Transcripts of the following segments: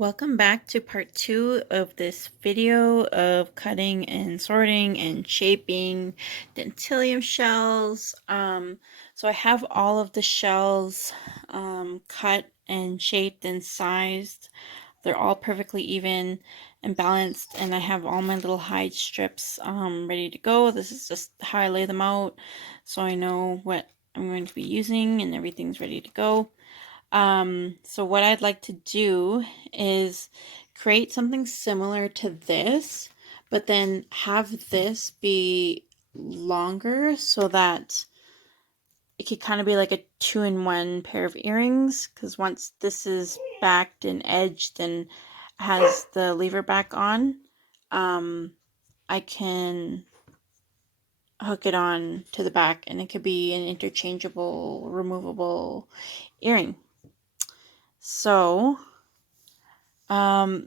Welcome back to part 2 of this video of cutting and sorting and shaping dentalium shells. So I have all of the shells cut and shaped and sized. They're all perfectly even and balanced, and I have all my little hide strips ready to go. This is just how I lay them out so I know what I'm going to be using and everything's ready to go. So what I'd like to do is create something similar to this, but then have this be longer so that it could kind of be like a 2-in-1 pair of earrings, because once this is backed and edged and has the lever back on, I can hook it on to the back and it could be an interchangeable, removable earring. So I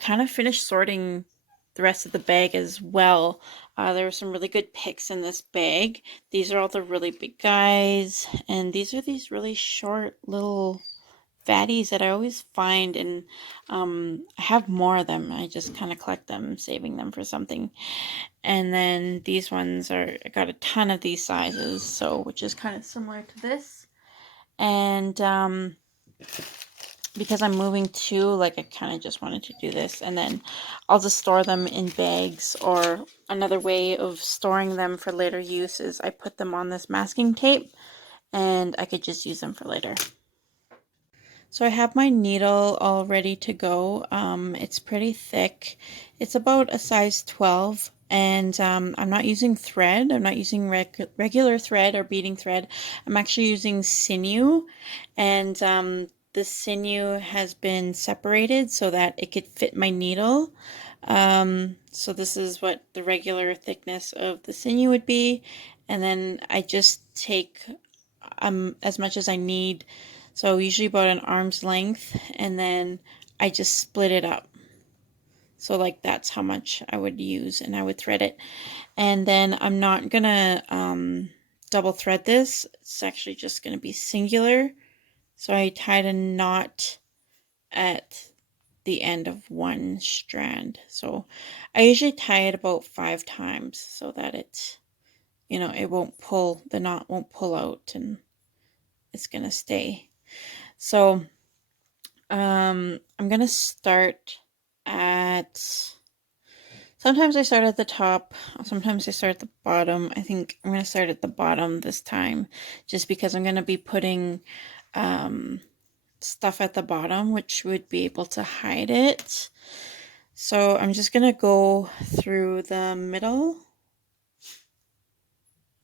kind of finished sorting the rest of the bag as well. There were some really good picks in this bag. These are all the really big guys, and these are these really short little fatties that I always find, and I have more of them. I just kind of collect them, saving them for something. And then these ones I got a ton of these sizes, so which is kind of similar to this. And because I'm moving too, like I kind of just wanted to do this, and then I'll just store them in bags. Or another way of storing them for later use is I put them on this masking tape and I could just use them for later. So I have my needle all ready to go. It's pretty thick. It's about a size 12, and I'm not using thread. I'm not using regular thread or beading thread. I'm actually using sinew, and the sinew has been separated so that it could fit my needle. So this is what the regular thickness of the sinew would be, and then I just take as much as I need. So usually about an arm's length, and then I just split it up. So like that's how much I would use, and I would thread it. And then I'm not gonna double thread this. It's actually just gonna be singular. So I tied a knot at the end of one strand. So I usually tie it about 5 times so that it, it won't pull, the knot won't pull out, and it's gonna stay. So I'm gonna start at, sometimes I start at the top, sometimes I start at the bottom. I think I'm gonna start at the bottom this time, just because I'm gonna be putting stuff at the bottom, which would be able to hide it. So I'm just gonna go through the middle,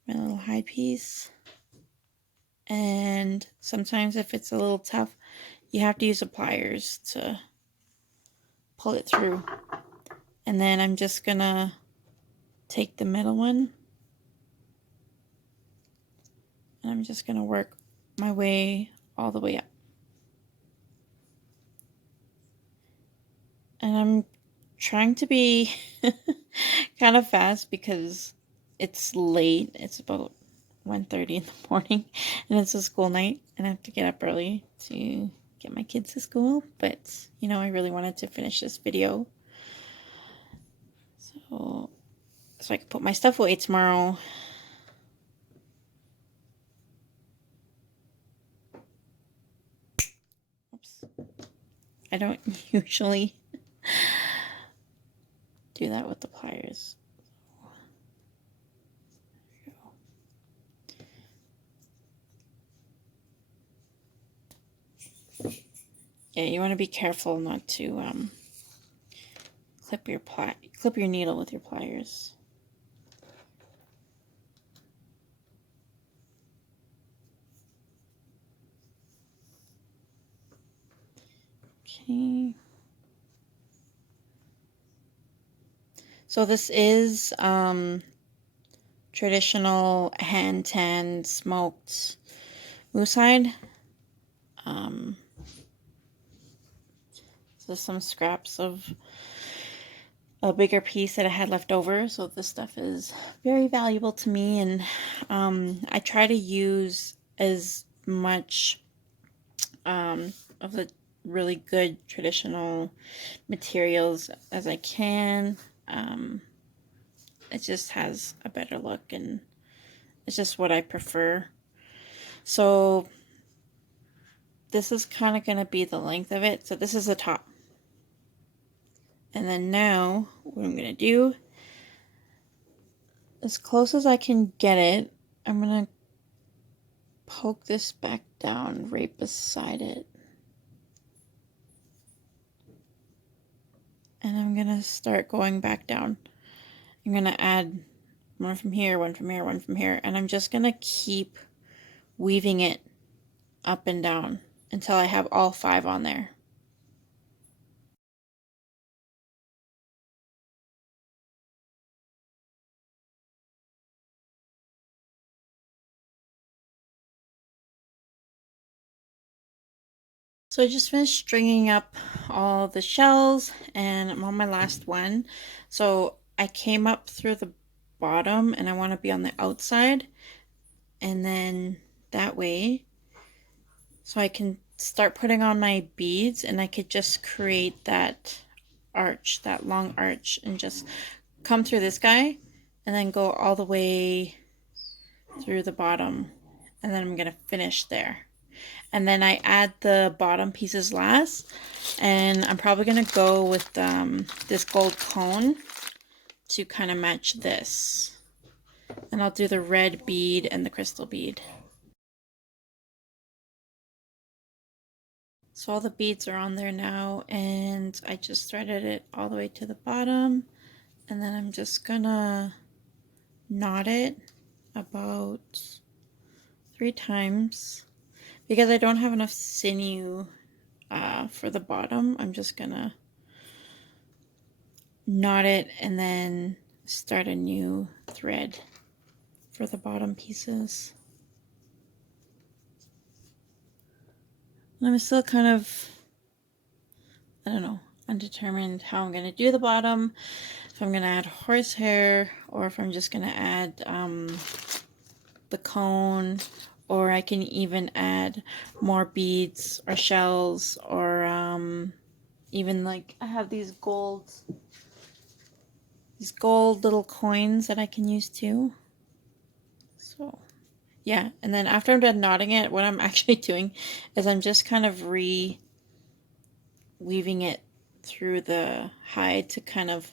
my little hide piece. And sometimes if it's a little tough, you have to use the pliers to pull it through. And then I'm just gonna take the middle one, and I'm just gonna work my way all the way up. And I'm trying to be kind of fast because it's late. It's about 1:30 in the morning, and it's a school night, and I have to get up early to get my kids to school. But I really wanted to finish this video so I can put my stuff away tomorrow. Oops. I don't usually do that with the pliers. Yeah, you want to be careful not to clip your needle with your pliers. Okay. So this is traditional hand-tanned smoked moose hide. So some scraps of a bigger piece that I had left over. So this stuff is very valuable to me, and I try to use as much of the really good traditional materials as I can. It just has a better look, and it's just what I prefer. So this is kind of going to be the length of it. So this is the top. And then now what I'm going to do, as close as I can get it, I'm going to poke this back down right beside it. And I'm going to start going back down. I'm going to add one from here, one from here, one from here. And I'm just going to keep weaving it up and down until I have all 5 on there. So I just finished stringing up all the shells and I'm on my last one. So I came up through the bottom and I want to be on the outside, and then that way so I can start putting on my beads, and I could just create that arch, that long arch, and just come through this guy and then go all the way through the bottom, and then I'm gonna finish there. And then I add the bottom pieces last, and I'm probably gonna go with this gold cone to kind of match this, and I'll do the red bead and the crystal bead. So all the beads are on there now, and I just threaded it all the way to the bottom, and then I'm just gonna knot it about 3 times. Because I don't have enough sinew for the bottom, I'm just gonna knot it and then start a new thread for the bottom pieces. And I'm still kind of, I don't know, undetermined how I'm gonna do the bottom. If I'm gonna add horsehair, or if I'm just gonna add the cone, or I can even add more beads or shells, or even like I have these gold little coins that I can use too. So yeah, and then after I'm done knotting it, what I'm actually doing is I'm just kind of weaving it through the hide to kind of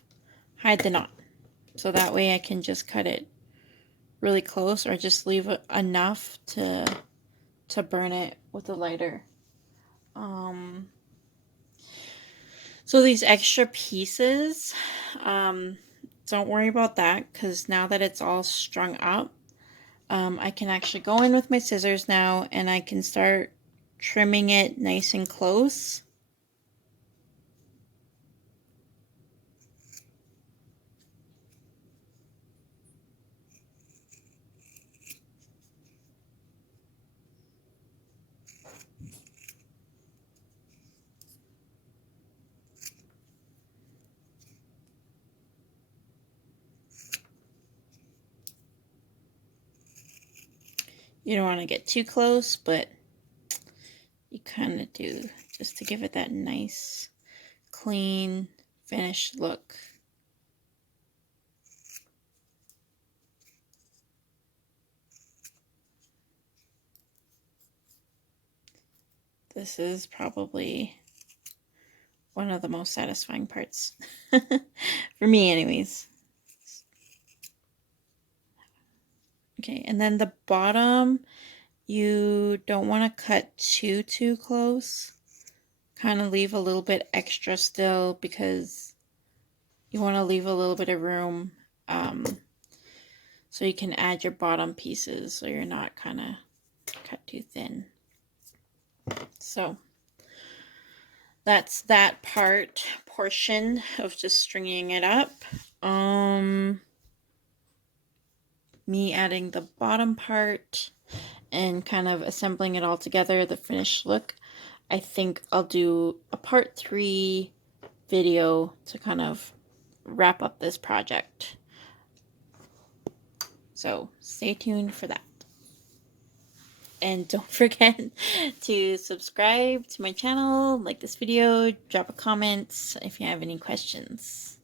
hide the knot. So that way I can just cut it really close, or just leave enough to burn it with a lighter. So these extra pieces, don't worry about that, because now that it's all strung up, I can actually go in with my scissors now and I can start trimming it nice and close. You don't want to get too close, but you kind of do, just to give it that nice, clean, finished look. This is probably one of the most satisfying parts. For me anyways. Okay, and then the bottom, you don't want to cut too close. Kind of leave a little bit extra still, because you want to leave a little bit of room so you can add your bottom pieces, so you're not kind of cut too thin. So that's that portion of just stringing it up. Me adding the bottom part and kind of assembling it all together, the finished look. I think I'll do a part 3 video to kind of wrap up this project. So stay tuned for that. And don't forget to subscribe to my channel, like this video, drop a comment if you have any questions.